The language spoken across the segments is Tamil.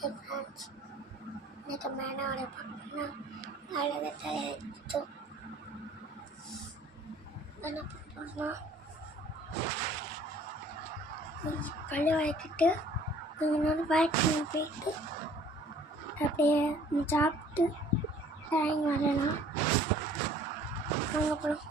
ஃப்ரெண்ட்ஸ், இன்னைக்கு மேலே அவரை பார்த்தோம்னா அழகாக தலையெடுத்து என்ன பண்ணுறோம்னா பள்ளி வளர்க்கிட்டு கொஞ்ச நேரம் வாய்க்கு போயிட்டு அப்படியே சாப்பிட்டு ட்ராயிங் வரலாம். அப்புறம்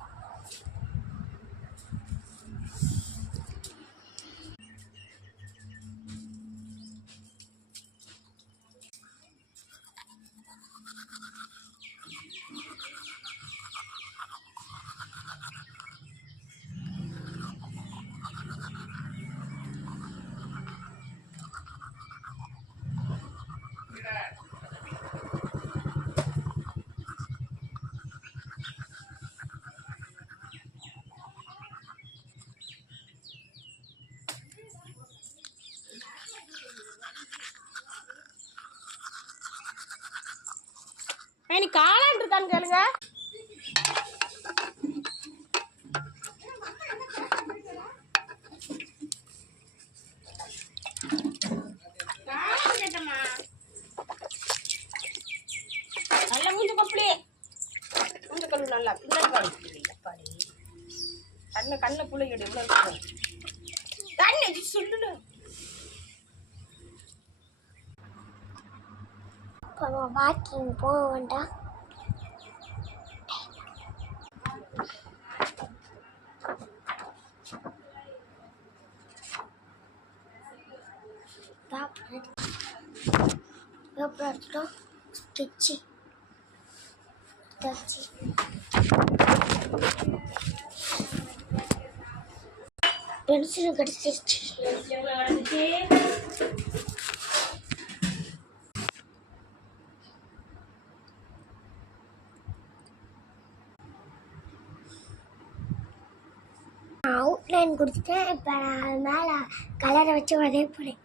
நீ காளான் இருக்கான்னு கேளுங்க. நல்ல மூஞ்ச கப்பலி மூஞ்ச கல்லு நல்லா பின்னாடி கண்ணு புள்ளையோட எவ்வளோ இருக்கு கண்ணு சொல்லுல. இப்போ வாக்கிங் போக வேண்டாம். அப்புறம் ஸ்கெட்சு தச்சு பென்சிலும் கிடச்சிருச்சு. அவுட்லைன் கொடுத்துட்டேன். இப்போ நான் மேலே கலரை வச்சு வரைய போகிறேன்.